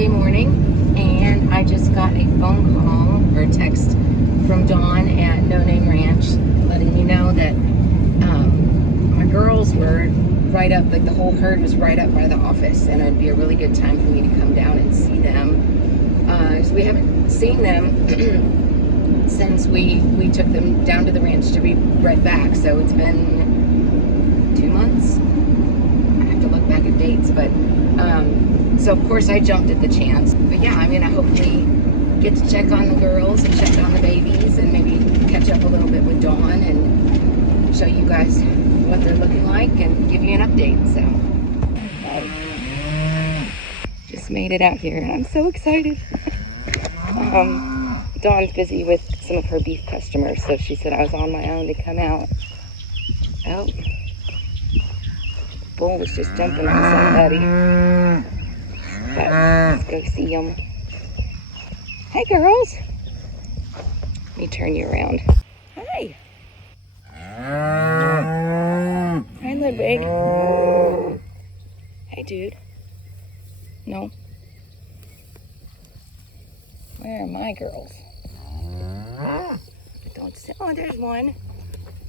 Monday morning, and I just got a phone call or text from Dawn at No Name Ranch letting me know that my girls were right up, like the whole herd was right up by the office, and it'd be a really good time for me to come down and see them. So we haven't seen them since we took them down to the ranch to be bred back, so it's been 2 months. I have to look back at dates, but so of course I jumped at the chance. But yeah, I mean, I hope we get to check on the girls and check on the babies and maybe catch up a little bit with Dawn and show you guys what they're looking like and give you an update. So just made it out here and I'm so excited. Dawn's busy with some of her beef customers, so she said I was on my own to come out. Oh, bull was just jumping on somebody. But let's go see them. Hey girls! Let me turn you around. Hi! Hi, Ludwig. Hey, dude. No. Where are my girls? Don't sit. Oh, there's one.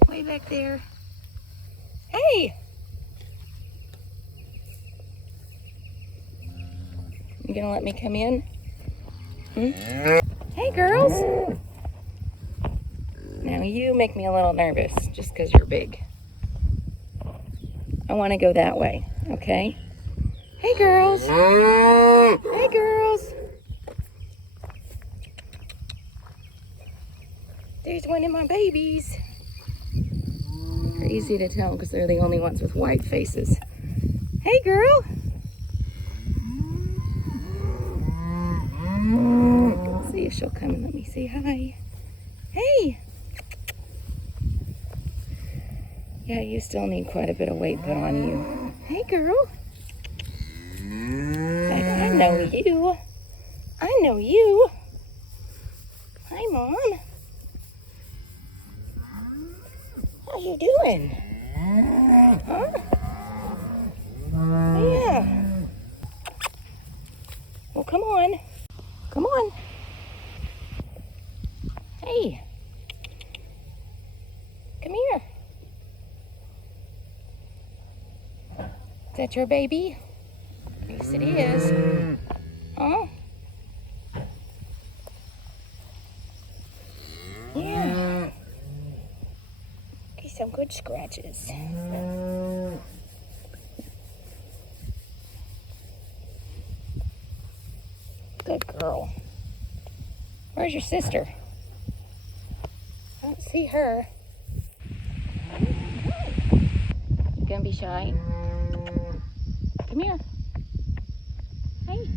Way back there. Hey! You gonna let me come in? Hey, girls! Now you make me a little nervous just because you're big. I want to go that way, okay? Hey, girls! Hey, girls! There's one of my babies. They're easy to tell because they're the only ones with white faces. Hey, girl! Let's see if she'll come and let me say hi. Hey! Yeah, you still need quite a bit of weight put on you. Hey, girl. I know you. I know you. Hi, Mom. How you doing? Huh? Yeah. Well, come on. Come on. Hey. Come here. Is that your baby? Yes, it is. Huh? Yeah. Okay, some good scratches. Good girl. Where's your sister? I don't see her. You gonna be shy? Come here. Hey.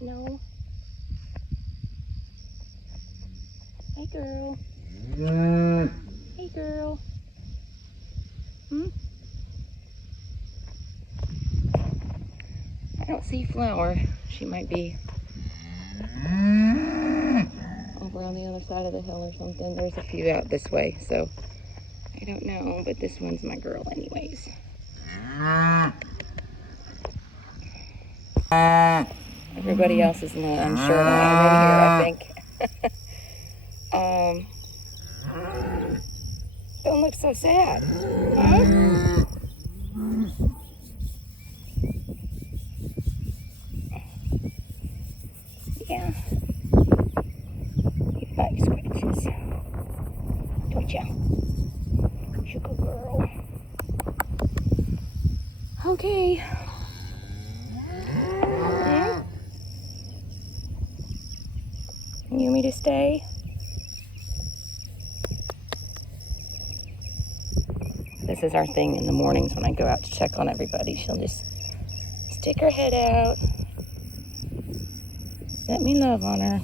No. Hey, girl. Hey, girl. I don't see Flower. She might be over on the other side of the hill or something. There's a few out this way, so I don't know, but this one's my girl anyways. Everybody else is not, I'm sure, not in here, I think. Don't look so sad. Huh? Yeah. You like scratches, don't ya? Sugar girl. Okay. You want me to stay? This is our thing in the mornings when I go out to check on everybody. She'll just stick her head out. Let me love on her.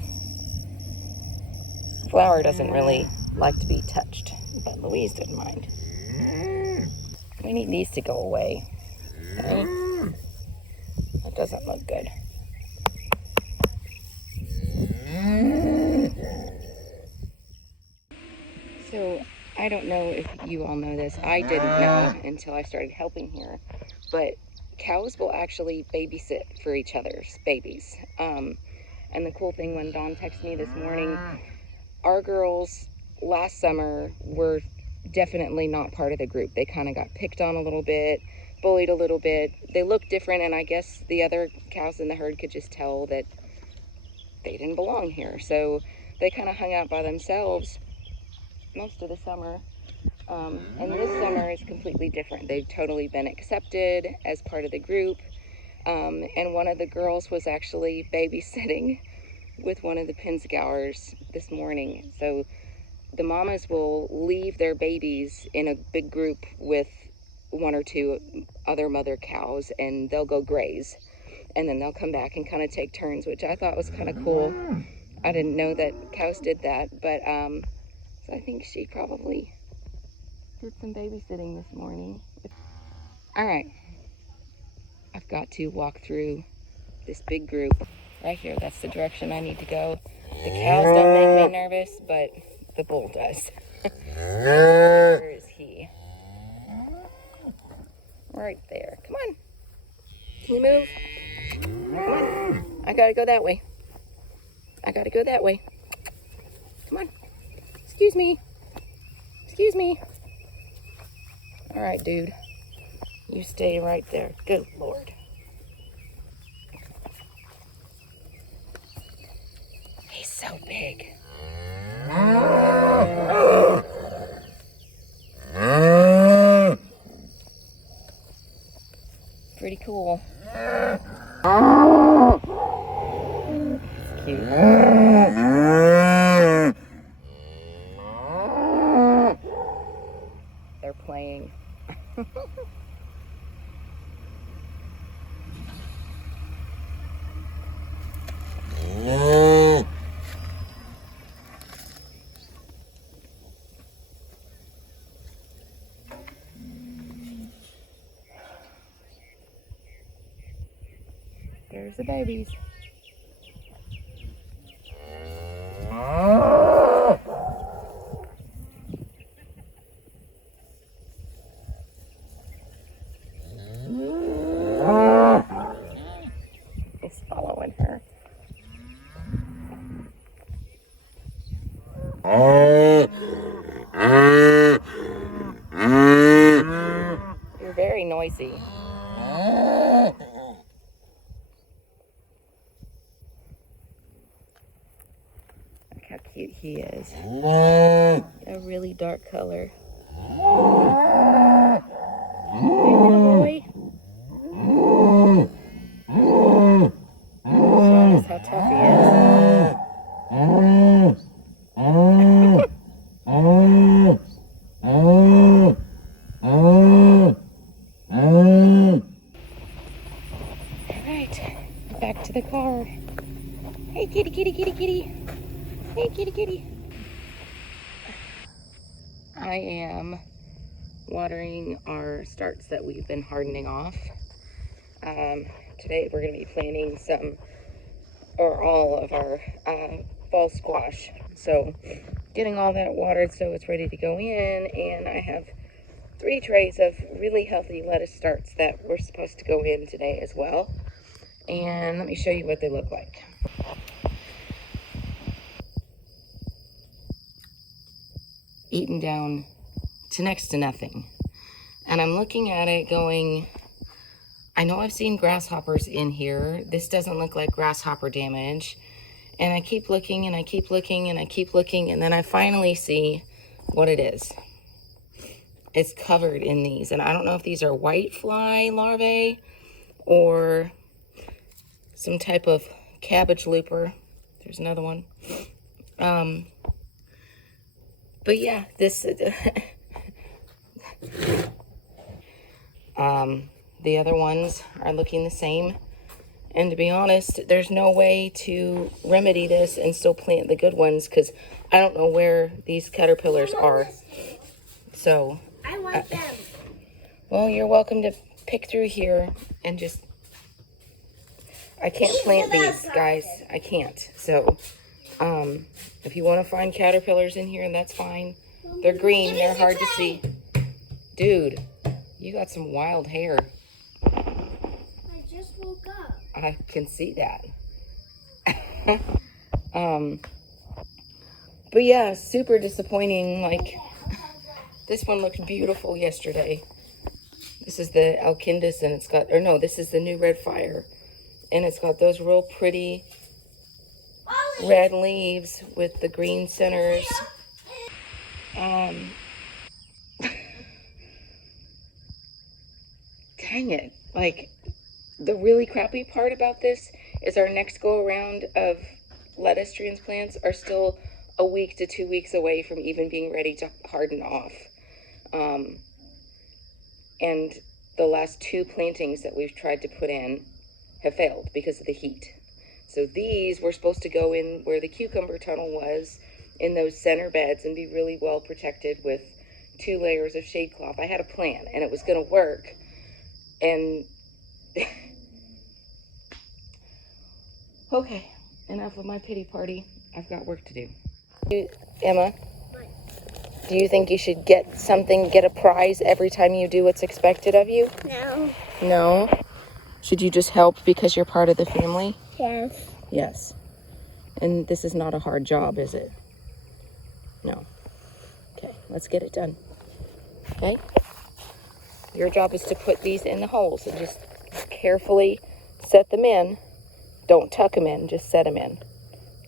Flower doesn't really like to be touched, but Louise didn't mind. We need these to go away. Okay? That doesn't look good. So, I don't know if you all know this. I didn't know until I started helping here. But cows will actually babysit for each other's babies. And the cool thing, when Dawn texted me this morning, our girls last summer were definitely not part of the group. They kind of got picked on a little bit, bullied a little bit. They looked different, and I guess the other cows in the herd could just tell that they didn't belong here. So they kind of hung out by themselves most of the summer. And this summer is completely different. They've totally been accepted as part of the group. And one of the girls was actually babysitting with one of the Pinzgauers this morning. So the mamas will leave their babies in a big group with one or two other mother cows, and they'll go graze. And then they'll come back and kind of take turns, which I thought was kind of cool. I didn't know that cows did that, but so I think she probably did some babysitting this morning. All right, I've got to walk through this big group right here. That's the direction I need to go. The cows don't make me nervous, but the bull does. Where is he? Right there. Come on. Can you move? Come on. I gotta go that way. I gotta go that way. Come on. Excuse me. Excuse me. All right, dude. You stay right there. Good Lord. He's so big. Pretty cool. It's cute. They're playing. There's the babies. He's following her. You're very noisy. Look how cute he is. A really dark color. Hey, little boy. Showing us how tough he is. Alright, back to the car. Hey, kitty, kitty, kitty, kitty. Hey, kitty, kitty. I am watering our starts that we've been hardening off. Today we're going to be planting some, or all of our fall squash. So getting all that watered so it's ready to go in, and I have 3 trays of really healthy lettuce starts that were supposed to go in today as well. And let me show you what they look like. Eaten down to next to nothing. And I'm looking at it going, I know I've seen grasshoppers in here. This doesn't look like grasshopper damage. And I keep looking and I keep looking and I keep looking, and then I finally see what it is. It's covered in these, and I don't know if these are white fly larvae or some type of cabbage looper. There's another one. But yeah, this the other ones are looking the same. And to be honest, there's no way to remedy this and still plant the good ones, because I don't know where these caterpillars are. So, I want them. Well, you're welcome to pick through here and just... I can't plant these, guys. I can't. So, if you want to find caterpillars in here, that's fine. They're green. They're hard to see. Dude, you got some wild hair. I can see that. But yeah, super disappointing. Like, this one looked beautiful yesterday. This is the Alkindus, and it's got, or no, this is the new red fire. And it's got those real pretty red leaves with the green centers. Dang it. Like, the really crappy part about this is our next go around of lettuce transplants are still a week to 2 weeks away from even being ready to harden off. And the last 2 plantings that we've tried to put in have failed because of the heat. So these were supposed to go in where the cucumber tunnel was, in those center beds, and be really well protected with 2 layers of shade cloth. I had a plan, and it was going to work. And okay, enough of my pity party. I've got work to do. Emma, do you think you should get a prize every time you do what's expected of you? No. No? Should you just help because you're part of the family? Yes. Yes. And this is not a hard job, is it? No. Okay, let's get it done. Okay? Your job is to put these in the holes and just carefully set them in. Don't tuck them in, just set them in.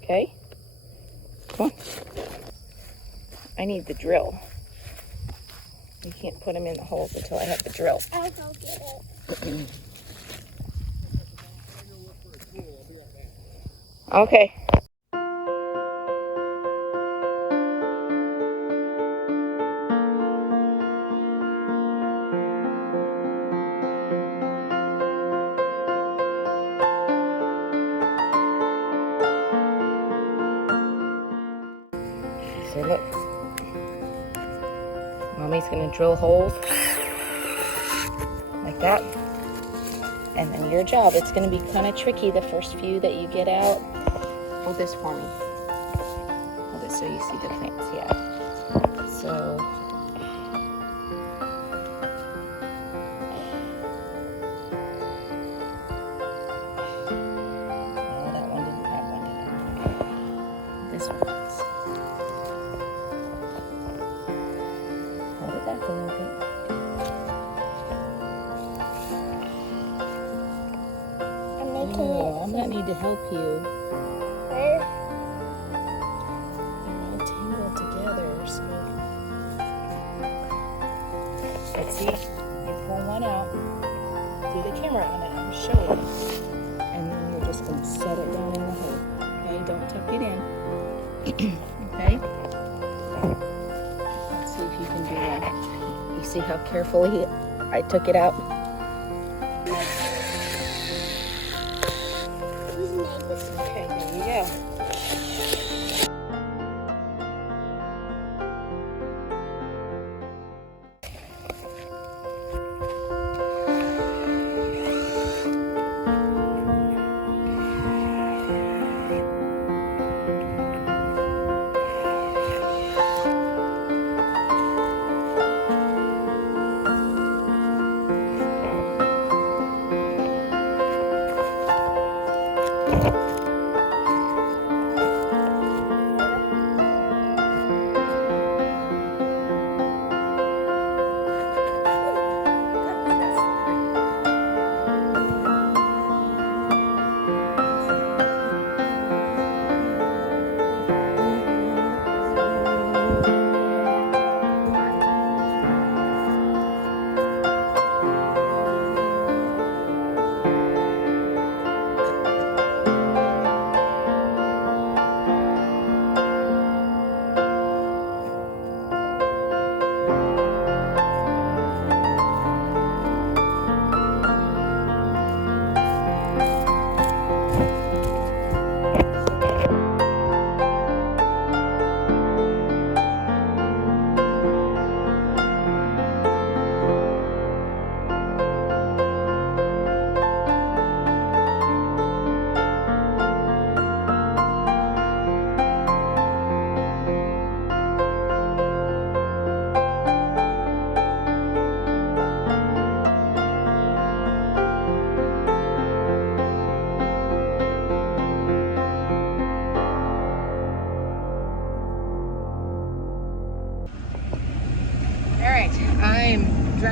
Okay? Come on. I need the drill. You can't put them in the holes until I have the drill. I'll go get it. Okay. So look, Mommy's gonna drill holes like that. And then your job, it's gonna be kind of tricky the first few that you get out. Hold this for me. Hold it so you see the plants, yeah. So, no, that one didn't have one in it. This one does. Hold it back a little bit. Oh, I might need to help you. They're all tangled together, so let's see. You pull one out, do the camera on it, and show it, and then you're just going to set it down in the hole. Okay, don't tuck it in. Okay. Let's see if you can do that. You see how carefully I took it out? Okay, there you go.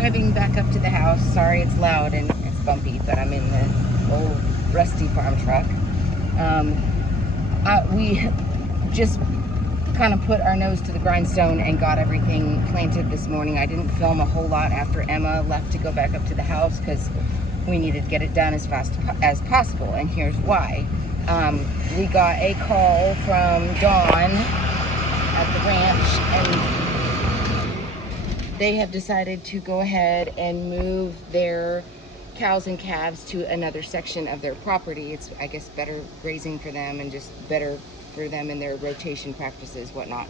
driving back up to the house. Sorry it's loud and it's bumpy, but I'm in the old rusty farm truck. We just kind of put our nose to the grindstone and got everything planted this morning. I didn't film a whole lot after Emma left to go back up to the house because we needed to get it done as fast as possible, and here's why. We got a call from Dawn at the ranch, and they have decided to go ahead and move their cows and calves to another section of their property. It's, I guess, better grazing for them and just better for them in their rotation practices, whatnot.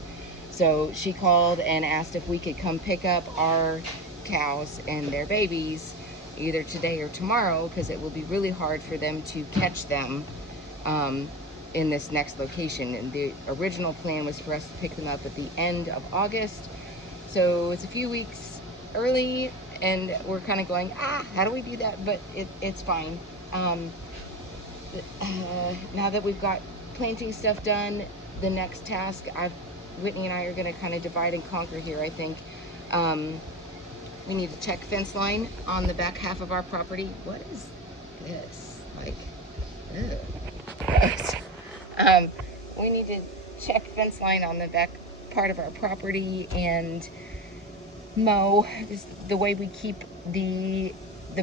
So she called and asked if we could come pick up our cows and their babies either today or tomorrow, because it will be really hard for them to catch them in this next location. And the original plan was for us to pick them up at the end of August, so it's a few weeks early, and we're kind of going, how do we do that? But it's fine. Now that we've got planting stuff done, the next task, Whitney and I are going to kind of divide and conquer here, I think. We need to check fence line on the back half of our property. What is this? Like, ugh. We need to check fence line on the back part of our property and mow. The way we keep the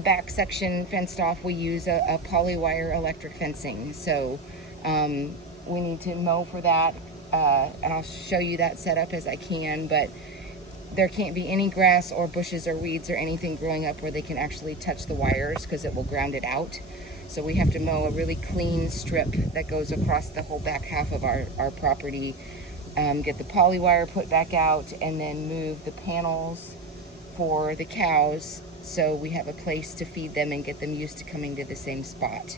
back section fenced off, we use a polywire electric fencing. So we need to mow for that, and I'll show you that setup as I can, but there can't be any grass or bushes or weeds or anything growing up where they can actually touch the wires, because it will ground it out. So we have to mow a really clean strip that goes across the whole back half of our property, get the polywire put back out, and then move the panels for the cows so we have a place to feed them and get them used to coming to the same spot.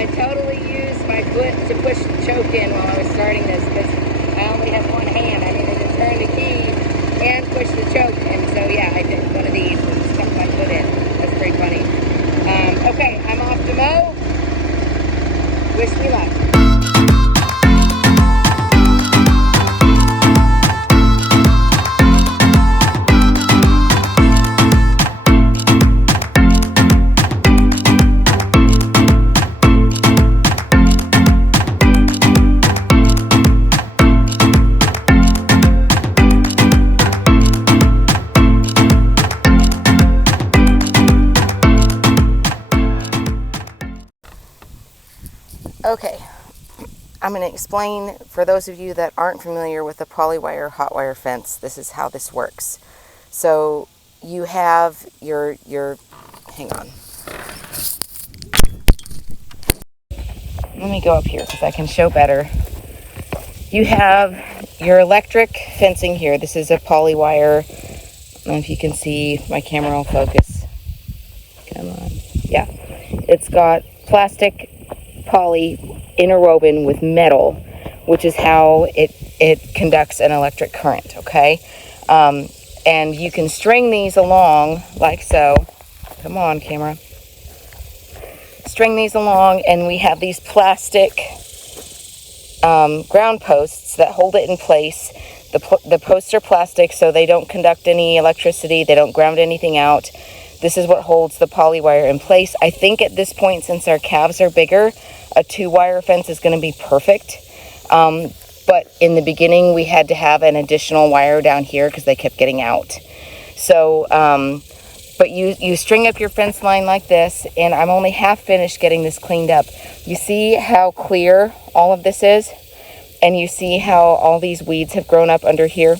I totally used my foot to push the choke in while I was starting this, because I only have one hand. I needed to turn the key and push the choke, and so yeah, I did one of these and stuck my foot in. That's pretty funny. Okay, I'm off to mow. Wish me luck. Okay, I'm going to explain for those of you that aren't familiar with the polywire hot wire fence. This is how this works. So you have your hang on. Let me go up here because I can show better. You have your electric fencing here. This is a polywire. I don't know if you can see, my camera will focus. Come on. Yeah. It's got plastic poly interwoven with metal, which is how it conducts an electric current, okay? And you can string these along like so. Come on, camera. String these along, and we have these plastic ground posts that hold it in place. The posts are plastic, so they don't conduct any electricity. They don't ground anything out. This is what holds the polywire in place. I think at this point, since our calves are bigger, a 2-wire fence is going to be perfect. But in the beginning, we had to have an additional wire down here because they kept getting out. So, but you string up your fence line like this, and I'm only half finished getting this cleaned up. You see how clear all of this is? And you see how all these weeds have grown up under here?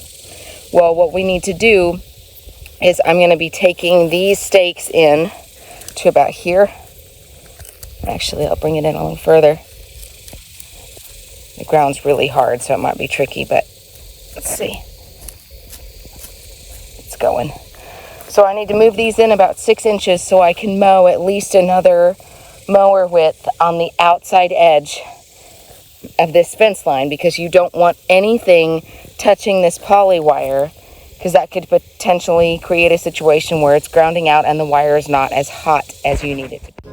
Well, what we need to do is I'm going to be taking these stakes in to about here. Actually, I'll bring it in a little further. The ground's really hard, so it might be tricky, but let's see. It's going. So I need to move these in about 6 inches so I can mow at least another mower width on the outside edge of this fence line, because you don't want anything touching this poly wire, because that could potentially create a situation where it's grounding out and the wire is not as hot as you need it to be.